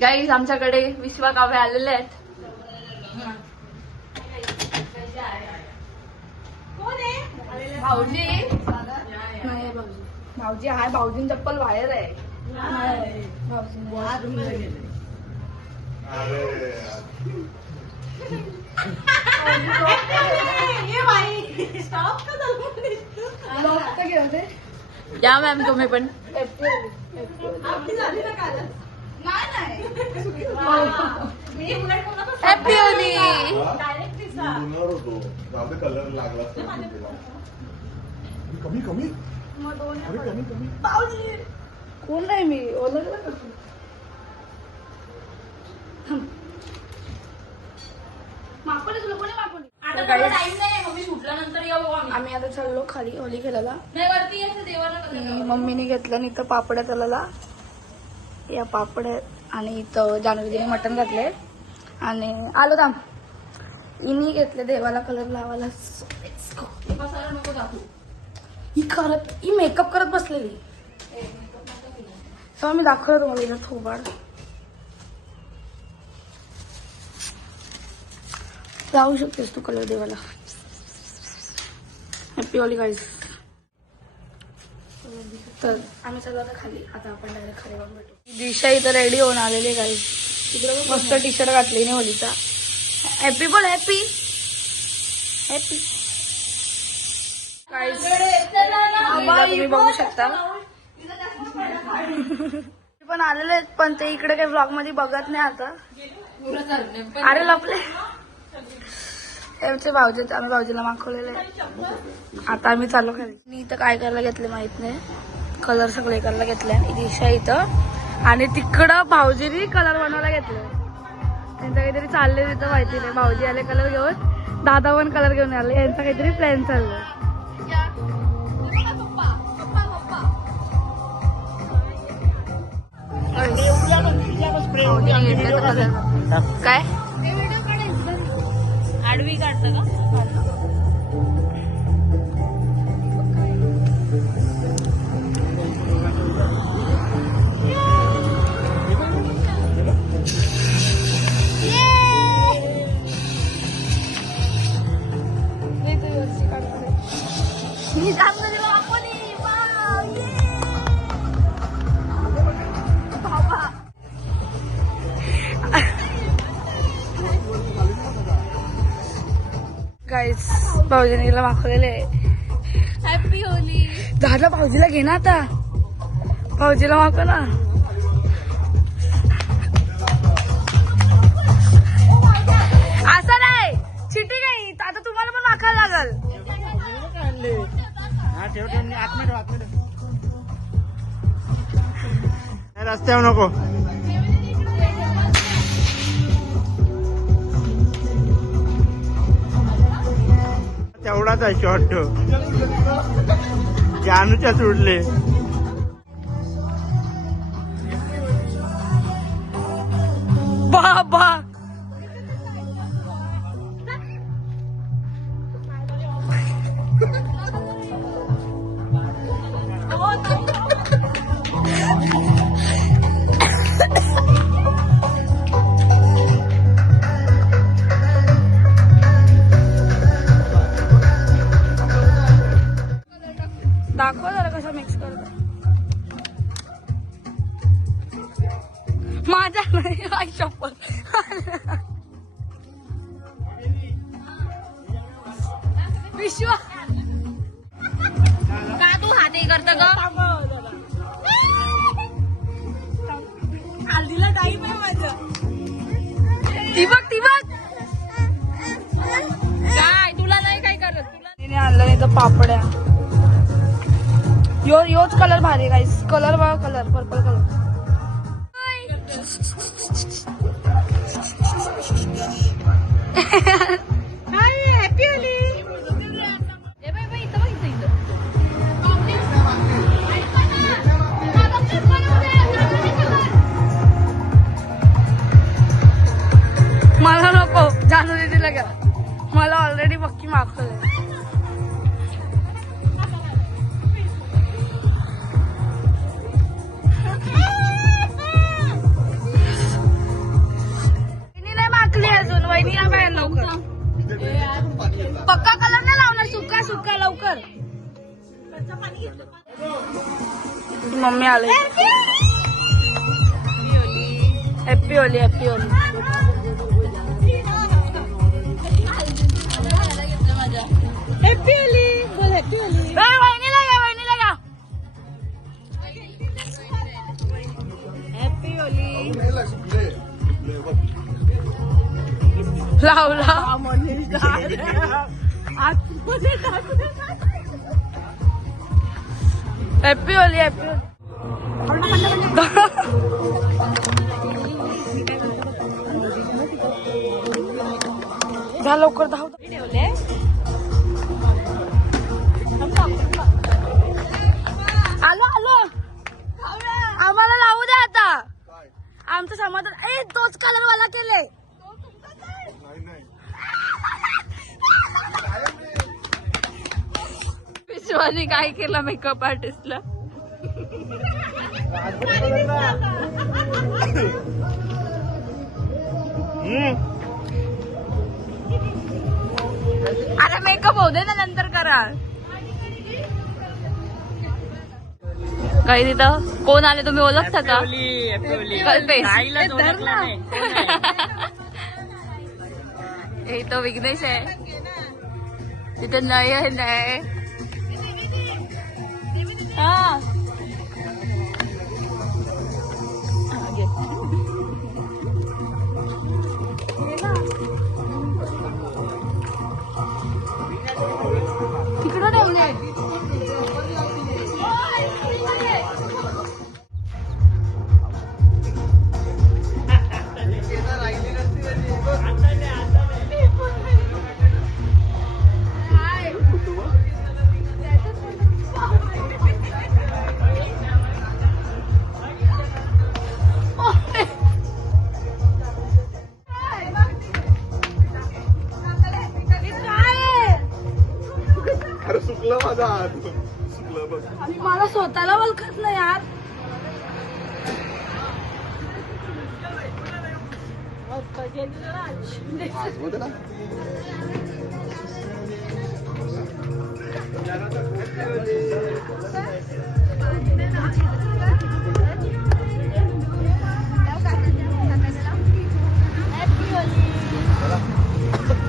Guys आमच्याकडे विश्वा काव्य आलेले आहेत. भाऊजी नाही, भाऊजी हाय. भाऊजींची चप्पल बाहेर आहे. या मॅम तुम्ही पण. Happy Holy. कलर लागला कमी कमी कोण नाही मी ओळखलं. आम्ही आता चाललो खाली होली खेळायला. मम्मीने घेतलं आणि इथं पापड्या तलाला या पापड आणि इथं जान्हवीने मटण घातले आणि आलो थांब. इनी घेतले देवाला कलर लावायला. नको दाखवू. ही मेकअप करत बसलेली तेव्हा मी दाखवलं तुम्हाला हिला थोबाड. लावू शकतेस तू कलर देवाला. Happy Holy guys. तर आम्ही चालू आता खाली. आता आपण डायरेक्ट खाली जाऊन भेटू. दिशा इथं रेडी होऊन आलेली गाईज. मस्त टी शर्ट घातली नाही होलीचा. हॅपी बोल. Happy happy guys. तुम्ही बघू शकता पण आलेले आहेत पण ते इकडे काही ब्लॉग मध्ये बघत नाही आता. अरे लपले आमचे भाऊजी. आम्ही भाऊजीला मागवलेले. आता आम्ही चालू खाली. मी इथं काय करायला घेतले माहित नाही. कलर सगळे करायला घेतले. दिशा इथं आणि तिकडं भाऊजीनी कलर बनवायला घेतले. त्यांचं काहीतरी चाललंय तिथं माहिती नाही. भाऊजी आले कलर घेऊन. दादा पण कलर घेऊन आले. यांचा काहीतरी प्लॅन चाललाय. काय आडवी काढतं का? मी काम करेल गाईज. भाऊजीला मागवलेले. Happy Holy. झालं भाऊजीला घे ना आता. भाऊजीला मागव ना. असं नाही चिठी काही आता तुम्हाला पण मागायला लागल. रस्त्यावर नको. तेवढाच आहे शॉर्ट. जानूच्या सोडले. बाबा दाखवा जरा कसं मिक्स करत. माझ्या नाही चप्पल. विश्व का तू हाते करत ग? हल्दीला टाईम आहे माझं. ती बघ काय तुला नाही काय करत. तुला आणलं नाही तर पापड्या. योच कलर भारी गाईस. कलर बघा. Colour purple colour. Happy Holi. मला नको. जानू दीदीला घ्या. मला ऑलरेडी पक्की मागवलंय. मम्मी आले. Happy Holi happy Holi. Happy Holi बोल. हॅपी होली. वहिनीला घ्या वहिनीला घ्या. हॅपी होली. लावला. Happy Holi happy Holi. जा लवकर धाव. आलो आलो. आम्हाला लावू दे आता. आमचं समाधान. ए तोच कलर वाला केले. विश्वानी काय केलं मेकअप आर्टिस्टला. अरे मेकअप होऊ दे ना नंतर करा. काही तिथं कोण आले तुम्ही ओळखता का? कल्पेश. हे तो विघ्नेश आहे. तिथे नयन आहे. हा तिकडं ठेवले. सुकलं माझा हात. सुकलं बघ. मला स्वतःला ओळखत नाही यार.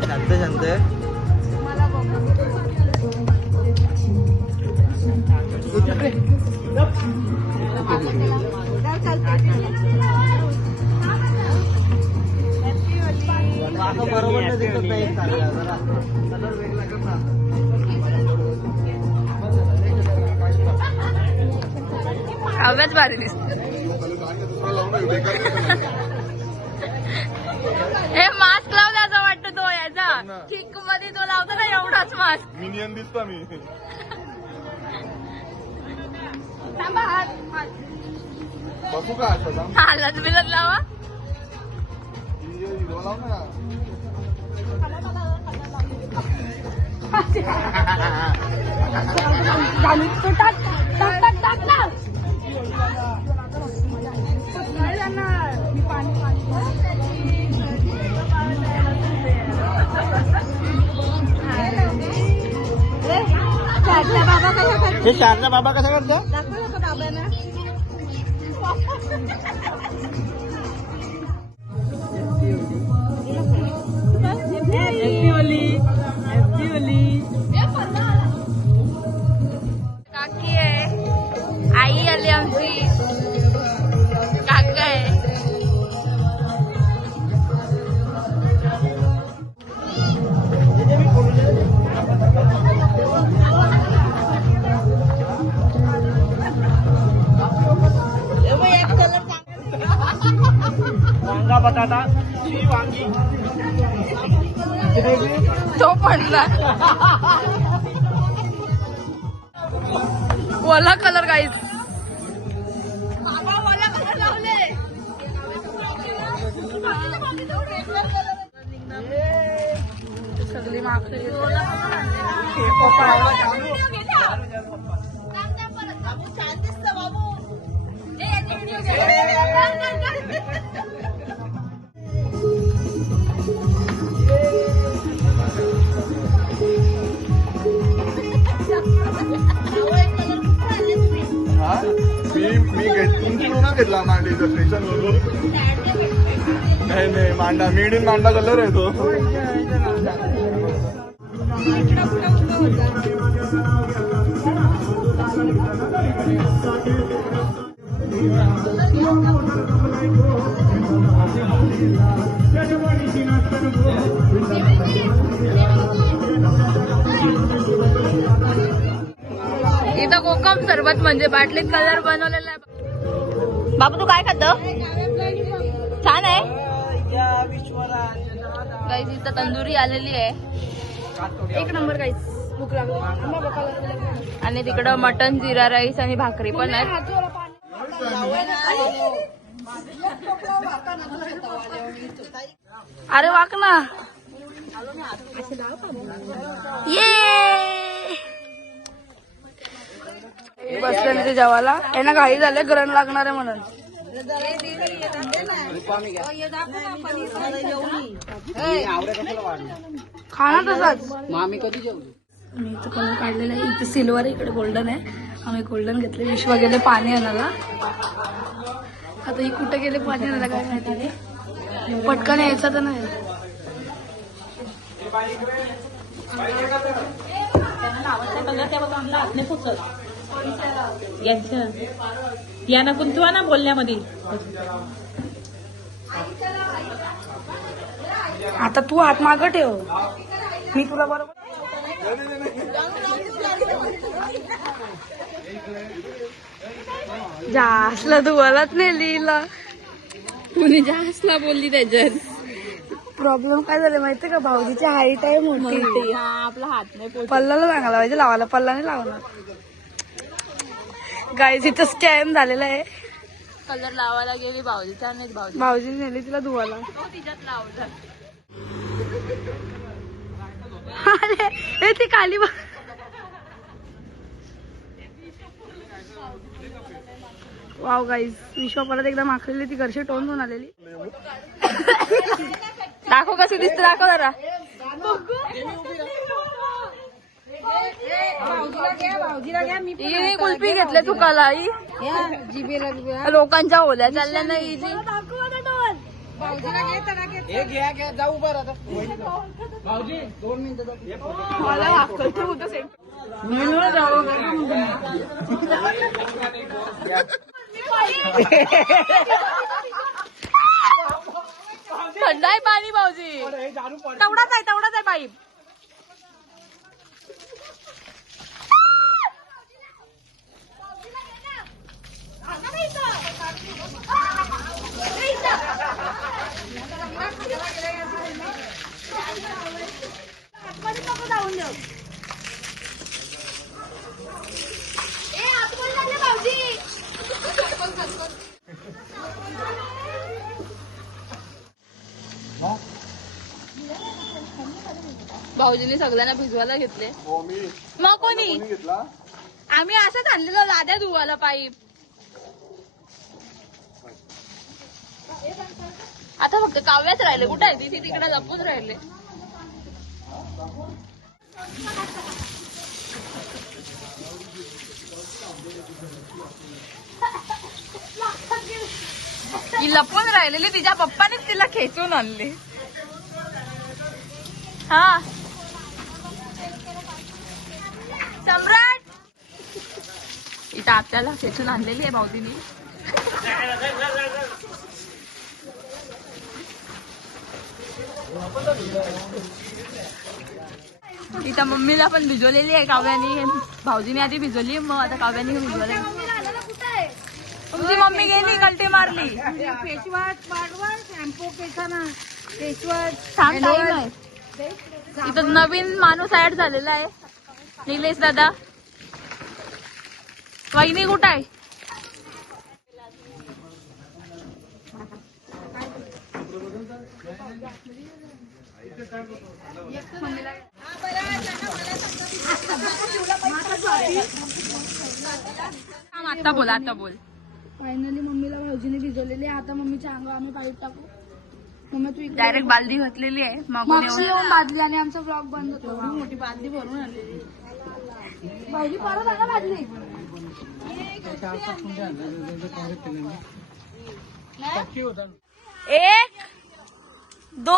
शांत शांत. बरोबर नाही दिसत नाही. आवाज भारी दिसत. हे मास्क लावला असं वाटतं तो याचा चिक मध्ये तो लावतो ना एवढाच मास्क. मिनियन दिसतो मी. बसू का हालत बिलत लावा. हे चारचा बाबा कसा करतो? हॅपी होली. Happy Holy. काकी आहे. आई आली आमची. काका आहे. वांगा बटाटा वांगी. तो पडला. वाला कलर गाईज. सगळी मागणी मी तुमच्याकडूनच घेतला मांडीचा स्टेशन वरून. नाही मांडा मेड इन मांडा कलर आहे तो. इथं कोकम सरबत म्हणजे बाटलीत कलर बनवलेला आहे. बाबू तू काय खातो? छान आहे. गाईस इथं तंदुरी आलेली आहे. एक नंबर गाईस. भूक लागली. आणि तिकडं मटन जिरा राईस आणि भाकरी पण आहे. अरे वाक ना. ये बसले ते जेवायला. यांना घाई झाले ग्रहण लागणार आहे म्हणून. खाना तसाच. मी इथं कलर काढलेला आहे. इथे सिल्वर आहे, इकडे गोल्डन आहे. आम्ही गोल्डन घेतले. विश्वा गेले पाणी आणायला. आता ही कुठे गेले पाणी आणायला काय माहिती नाही. पटकन यायचा तर नाही. यांना कुंतवा ना बोलण्यामध्ये. आता तू हात मागं ठेव. मी तुला बरोबर जासला धुवालाच नाही लिहिला. कुणी जास्तला बोलली त्याच्यात. प्रॉब्लेम काय झाले माहितीये का? भाऊजीची हाईट आहे मोठी. हा आपला हात नाही. पल्लाला सांगायला पाहिजे लावायला. पल्ला नाही लावणार. गाईज इथं स्कॅम झालेला आहे. कलर लावायला गेली भाऊजीचा नाही. भाऊजीने नेली तिला धुवायला. तिच्यात लावलं. अरे ती खाली बघ. वाव गाईज विश्वा परत एकदा माखलेली. ती घरची टोन घेऊन आलेली. दाखव कसं दिसतं. दाखव जरा. कुल्फी घेतले तू काला. लोकांच्या ओल्या चालल्या नाही. मला दाखवते होतं सेंट. थंड आहे पाणी भाऊजी. तेवढाच आहे पाईप. भाऊजीने सगळ्यांना भिजवायला घेतले. मग कोणी घेतला. आम्ही असंच आणलेलं लाद्या धुवायला पाईप. आता फक्त काव्याच राहिले. कुठे आहे ती? तिकडे लपून राहिले. ही लपून राहिलेली. तिच्या पप्पानेच तिला खेचून आणली. हा सम्राट. इथं आपल्याला खेचून आणलेली आहे भाऊजीनी. इथं मम्मीला पण भिजवलेली आहे काव्यानी. भाऊजीने आधी भिजवली, मग आता काव्यानी भिजवली. तुमची मम्मी गेली कल्टी मारली. फेसवॉश वाढवा. शॅम्पू केसाना. फेसवॉश सांग टाईम आहे. इथं नवीन माणूस ऍड झालेला आहे. निलेश दादा. वहिनी कुठं आहे? आता बोल. आता बोल. फायनली मम्मीला भाऊजीने भिजवलेली. आता मम्मीच्या अंगावर आम्ही पाईप टाकू. मम्मी तू डायरेक्ट बालदी घातलेली आहे. मागची येऊन बादली आणि आमचा ब्लॉग बंद होतो. मोठी बादली भरून आणलेली. भाऊजी परत आला बादली. 1 2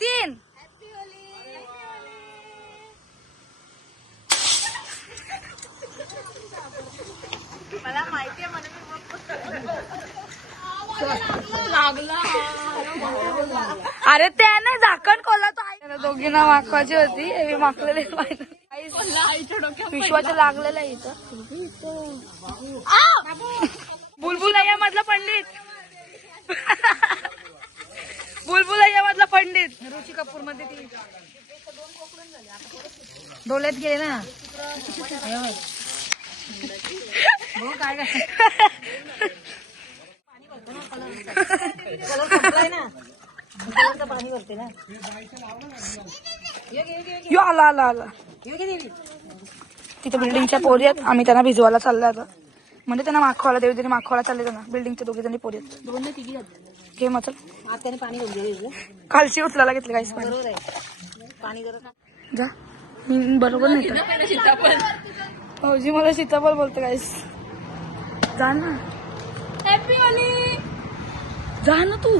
3 मला माहितीये अरे ते नाही झाकण खोला तो आहे दोघींना माखवाची होती हे माखलेले विश्वाचं लागलेलं आहे इथं बुलबुल या मधला पंडित बुलबुल या मधला पंडित रुची कपूर मध्ये ती डोल्यात गेले ना काय पाणी भरते ना यो आला आला आला तिथे बिल्डिंगच्या पोरी आहेत आम्ही त्यांना भिजवायला चाललो आता म्हणजे त्यांना माखवायला देवी माखवायला चालले त्यांना बिल्डिंगच्या दोघी जणी पोरी आहेत दोन तिघी घे मचल त्याने पाणी भरले कालची उचलायला घेतली काहीच बरोबर आहे पाणी जरा जा मी बरोबर नाही सीताफळ भाऊजी मला सीताफळ बोलतो काहीच जा ना हॅपी होली जा ना तू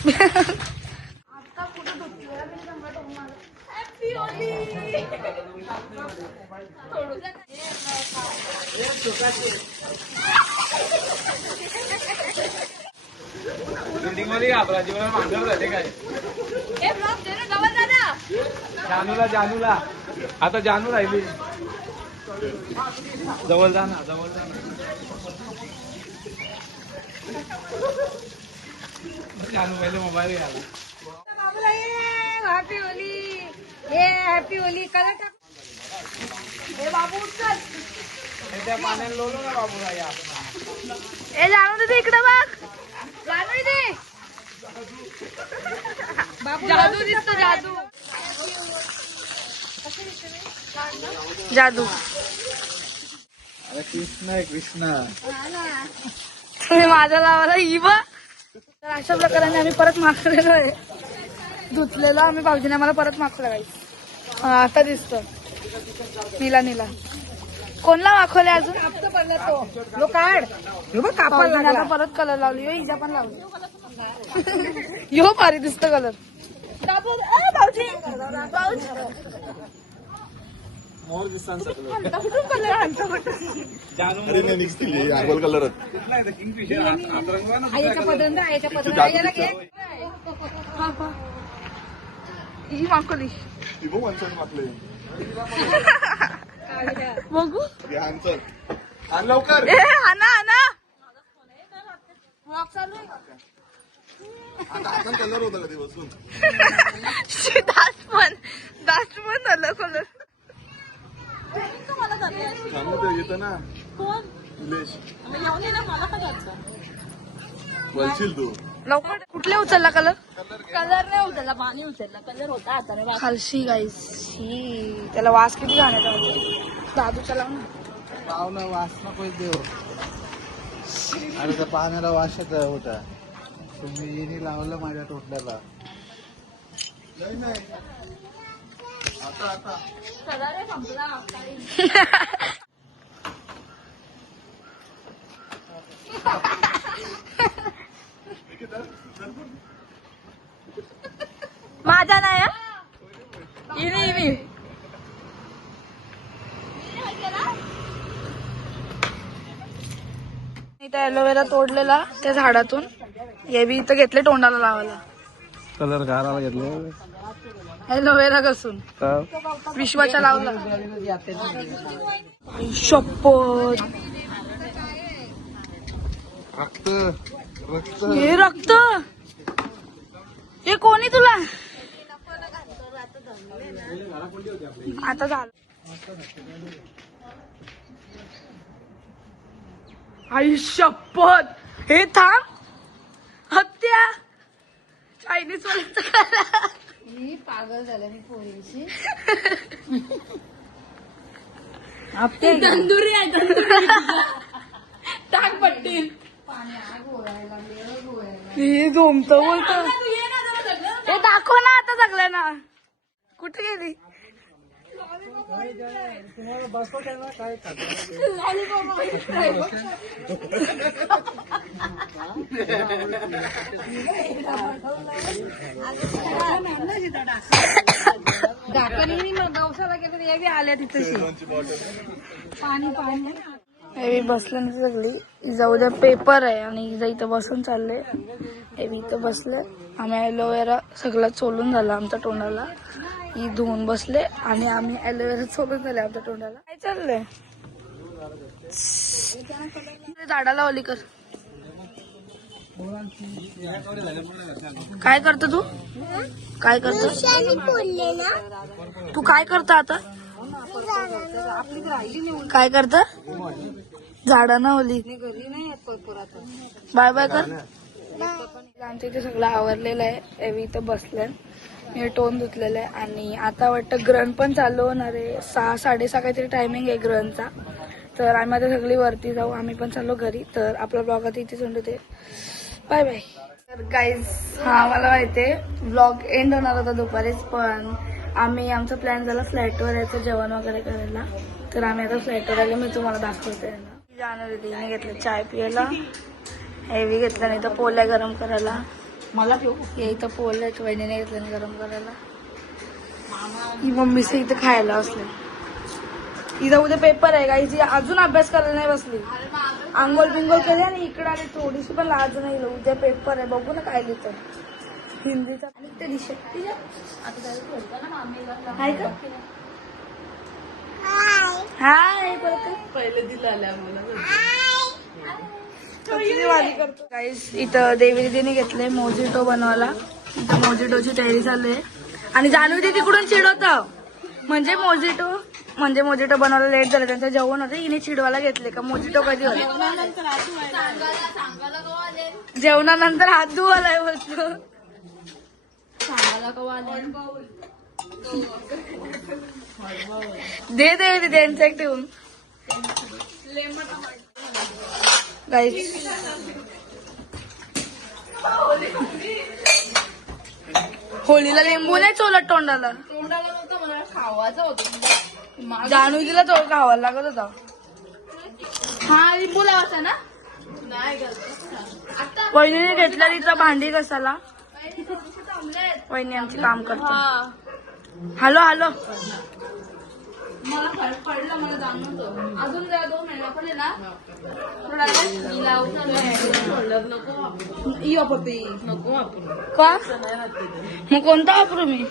आता कुठं धुतलेला मी सांगा हॅपी होली बिल्डिंग मध्ये आपला जीवन मांडव राहते काय जानूला आता जानू राहिली जवळ जा ना जानू पहिले मोबाईल घ्यायला हॅपी होली हे हॅपी होली कलर टाक हे बाबू उचल त्या पाण्याला लोलो ना बाबूला या ए जाणू दे इकडे बघ जाणू दे बाबू जादू दिसतो जादू जादू अरे कृष्णा तुम्ही माझ्या लावाला ही बा तर अशा प्रकारे आम्ही परत मागलेलो आहे धुतलेलो आम्ही भाऊजीने आम्हाला परत मागवलं काही आता दिसतो नीला कोणला माखवले अजून पडला तो लो काढ भाऊजीने आता परत कलर लावली हो हिजा पण लावली यो भारी दिसतो कलर मोर दिसतान सगळं कलर आईच्या पदरंदा आईला घे ही मागवली बघू लवकर ए आना वॉक चालू आता कलर होता कधी बसून दास पण झालं कलर येत ना बोलशील तू लवकर कुठले उचलला कलर कलर नाही उचलला पाणी उचलला कलर होता आता खालशी गाईस शी त्याला वास किती घाण्याचा दादू चला ना पावला वास नको देव अरे त्या पाण्याला वासच होता तुम्ही लावलं माझ्या तोटल्याला आता माझा नाही इनी इथं एलोवेरा तोडलेला त्या झाडातून हे बी इथं घेतले तोंडाला लावायला कलर घालायला घेतलं एलोवेरा घसून विश्वाच्या लावला शपथ रक्त हे रक्त हे कोणी तुला आता झालं आई शपथ हे थांब हत्या चायनीज वाला मी पागल झाले मी पोरीची तंदुरी आहे टाक पट्टी हे झोमत बोलत हे दाखव ना आता सगळ्यांना कुठे गेली? तुम्हाला बसवत ना काय गवसाला गेले हे बी आल्या तिथेशी पाणी पाणी हे बसलं नाही सगळी. इजा उद्या पेपर आहे आणि इजा इथं बसून चालले. हे इथं बसले. आम्ही ॲलोवेरा सगळं चोलून झालं आमच्या तोंडाला. ही धुवून बसले आणि आम्ही ॲलोवेरा चोलून झाले आमच्या तोंडाला. काय चाललंय? झाडाला ओली कर. काय करतो तू? काय करतो तू? काय करतो आता? काय करत? झाडांना ओली. बाय बाय कर. आमच्या इथे सगळं आवरलेलं आहे. एवी इथं बसलंय. मी टोन धुतलेलं आहे आणि आता वाटतं ग्रहण पण चालू होणार आहे. 6-6:30 काहीतरी टायमिंग आहे ग्रहणचा. तर आम्ही आता सगळी वरती जाऊ. आम्ही पण चाललो घरी. तर आपला ब्लॉग आता इथेच होते. Bye bye. तर गाईज हा मला माहितीये ब्लॉग एंड होणार होता दुपारीच, पण आम्ही आमचा प्लॅन झाला फ्लॅटवर यायचं जेवण वगैरे करायला. तर आम्ही आता फ्लॅटवर आले. मी तुम्हाला दाखवते ना. जाणार होती मी घेतलं चाय पियाला. हेवी घेतलं नाही तर पोळ्या गरम करायला. मला इथं पोळ्या आहेत. वहिनीने घेतलं नाही गरम करायला. ही मम्मीचं इथं खायला असले. इथं उद्या पेपर आहे गाईची. अजून अभ्यास करायला नाही बसली. आंघोळ बिंगोळ केली आणि इकडे आली. थोडीशी पण लाज नाही. उद्या पेपर आहे. बघू ना काय लिहितं हिंदीचा. हाय का? हाय. पहिले दिलं आल्या करतो. गाईस इथं देवी दीदीने घेतले मोजिटो बनवायला. इथं मोजिटोची तयारी चालू आहे आणि जान्हवी दीदी तिकडून चिडवतं. म्हणजे मोजिटो बनवायला लेट झालं. त्यांचं जेवण होतं. हिने चिडवायला घेतले का मोजिटो कधी होते. जेवणानंतर हात धुवायला बोलतो. दे दे त्यांचं एक ठेवून. गाईस होळीला लिंबू नाही चोलत तोंडाला. खावायचं होतं. जान्हवीला तो खावायला लागत होता. हा लिंबू लावायचा ना. वहिनीने घेतला तिचा भांडी कसाला. वहिनी आमची काम करतो. Hello hello. मला फरक पडला. मला जाणवतं. अजून 2 महिना पण आहे ना. नको का मग कोणता वापरू मी?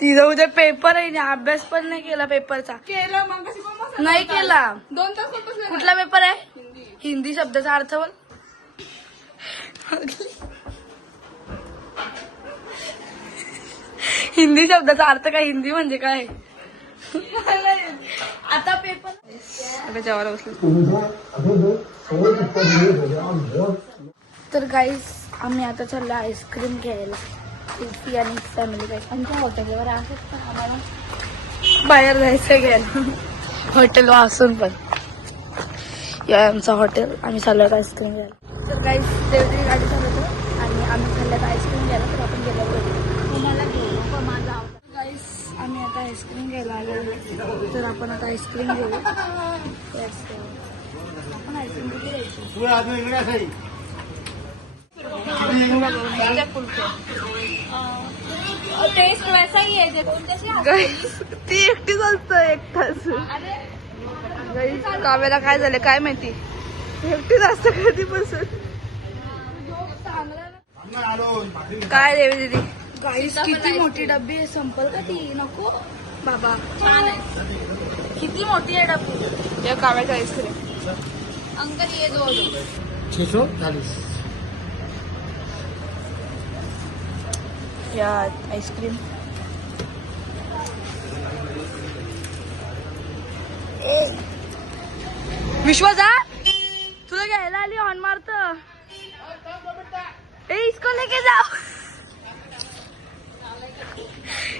तिथं उद्या पेपर आहे. अभ्यास पण नाही केला पेपरचा. केलं मग कशी पण नाही केला. 2 तास बसले. कुठला पेपर आहे? हिंदी शब्दाचा अर्थ बोल. हिंदी शब्दाचा अर्थ काय? हिंदी म्हणजे काय? आता पेपर आता जेवायला बसलो. तर गाईस आम्ही आता चाललो आईस्क्रीम घ्यायला. ती आणि फॅमिली पॅक. आमच्या हॉटेलवर आहेत पण आम्हाला बाहेर जायचं घ्यायला. हॉटेल असून पण या आमचं हॉटेल. आम्ही चाललो आईस्क्रीम घ्यायला. तर गाईस देवगिरी गाडी चालवतो आणि आम्ही चालल्यात आईस्क्रीम घ्यायला. तर आपण गेलो तुम्हाला घेऊ माझा. गाईस आम्ही आता आईस्क्रीम घ्यायला आलेलो. तर आपण आता आईस्क्रीम घेऊ. आपण आईस्क्रीम किती घ्यायची? टेस्ट वैसा ही आहे. ती एकटीच असतं एकटाच. काव्याला काय झालं काय माहिती. एकटीच असतं कधीपासून. काय देवी दीदी गाईस किती मोठी डब्बी आहे. संपल का ती? नको बाबा. छान आहे. किती मोठी आहे डब्बी. या काव्याची आईस्क्रीम. अंकल ये 2 640. या आईस्क्रीम. विश्वासा तुला घ्यायला आली. ऑन मारत. इसको लेके जाओ.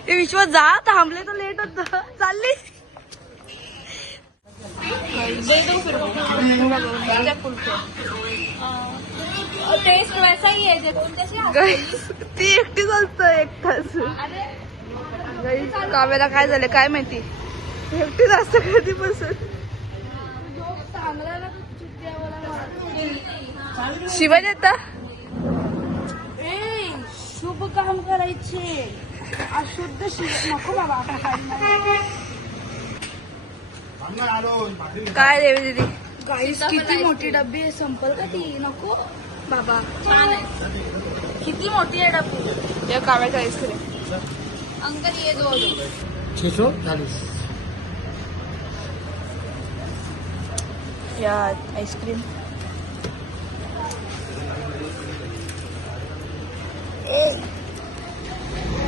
विश्वास जा. थांबले तर लेट होत. चालली टेस्ट वैसा ही आहे. ती एकटीच असतं एकटाच. काव्याला काय झालं काय माहिती, एकटीच असतं कधीपासून. शिवाय देता शुभ काम करायचे, अशुद्ध शिव नको बाबा. काय देवी दीदी गाईस किती मोठी डब्बी आहे, संपल का ती, नको बाबा. छान आहे, किती मोठी आहे डब्बी. या काव्याचा आईस्क्रीम अंकल ये दो 640. या आईस्क्रीम.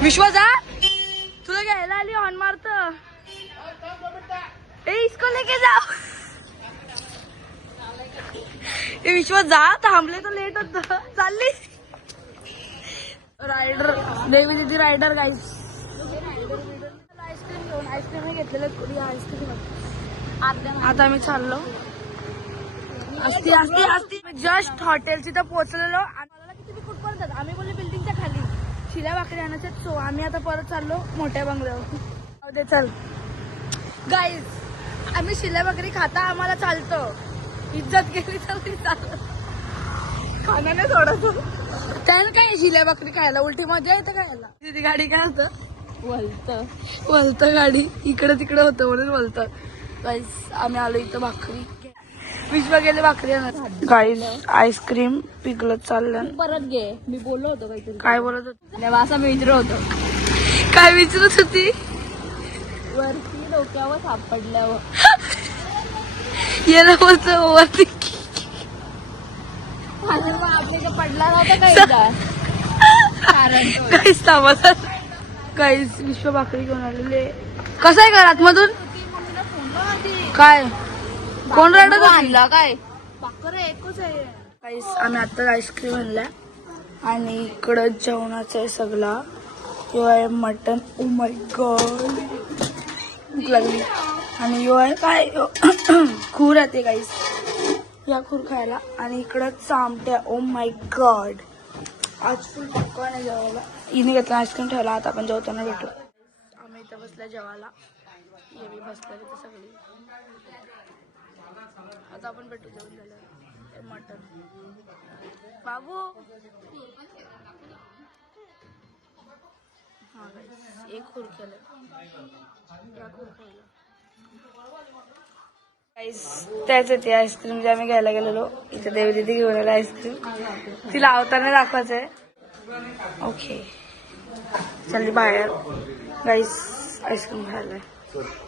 विश्व जा, तुला घ्यायला आली हॉर्न मारत. इसको लेके जाओ. विश्व जा, थांबले तर लेट होत. चालली रायडर देवी दीदी रायडर गाईस. आईस्क्रीम घेऊन आईस्क्रीम घेतलेलं आईस्क्रीम. आता आम्ही चाललो असती जस्ट हॉटेलची तर पोहोचलेलो. मला किती मी कुठपर्यंत आम्ही बोलले बिल्डिंगच्या खाली शिल्या भाकरी आणायच्या. सो आम्ही आता परत चाललो मोठ्या बंगल्यावर. चल गाईज, आम्ही शिल्या भाकरी खाता आम्हाला चालतं, इज्जत गेली तर चालत खाण्याने थोडस. त्यानं काय शिल्या भाकरी खायला उलटी मजा येते खायला. तिथे गाडी काय होतं वलत गाडी इकडे तिकडे होतं म्हणून वलत. गाईज आम्ही आलो इथं भाकरी. विश्व गेले भाकरी आणत. गाईज आईस्क्रीम पिकलत चाललं. परत घे, मी बोललो होतो काहीतरी. काय बोलत होत, असं मी विचारत होतो. काय विचारत होती. वरती डोक्यावर सापडल्यावर याला बोलतो वरती. आपल्या पडला नव्हता काहीच थांबत. काहीच विश्व भाकरी घेऊन आलेले. कसं आहे घरात मधून काय कोण राहत आणला काय भाकर एकच आहे. काहीच आम्ही आता आईस्क्रीम आणल्या आणि इकडं जेवणाचं आहे सगळा. यो आहे मटन. ओ माय गॉड भूक लागली. आणि यो आहे काय खूर आहे ते गाईस, या खूर खायला. आणि इकडं चामट्या. ओ माय गॉड आज फुल पॉपकॉर्न आहे जेवायला. हिने घेतला आईस्क्रीम ठेवला. आता आपण जेवताना भेटू. आम्ही इथं बसल्या जेवायला. हे मी बसल्या तिथं सगळी. आता आपण भेटू जेवण झालं. मटन बाबू. हा एक खूर केलं. त्याच येते आईस्क्रीम जे आम्ही घ्यायला गेलेलो. इथे देवी दिदी घेऊन आला आईस्क्रीम. ती लावताना दाखवायचंय. ओके चालली बाहेर गाईस आईस्क्रीम खायला.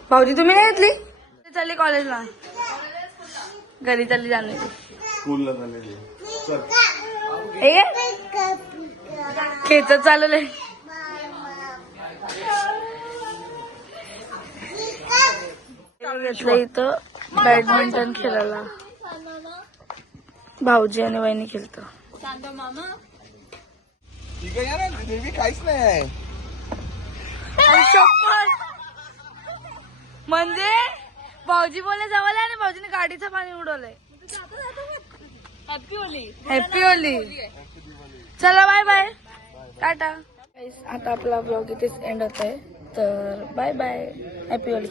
भाऊजी तुम्ही नाही घेतली. चालली कॉलेजला, घरी चालली जाणे स्कूलला खेचत चालवलंय. घेतलं इथं बॅडमिंटन खेळायला. भाऊजी आणि वहिनी खेळतो. काहीच नाही. म्हणजे भाऊजी बोलले जवळ आणि भाऊजीने गाडीचं पाणी उडवलंय. हॅपी होली. चला बाय बाय टाटा. आता आपला ब्लॉग इथेच एंड होत आहे. तर बाय बाय, हॅपी होली.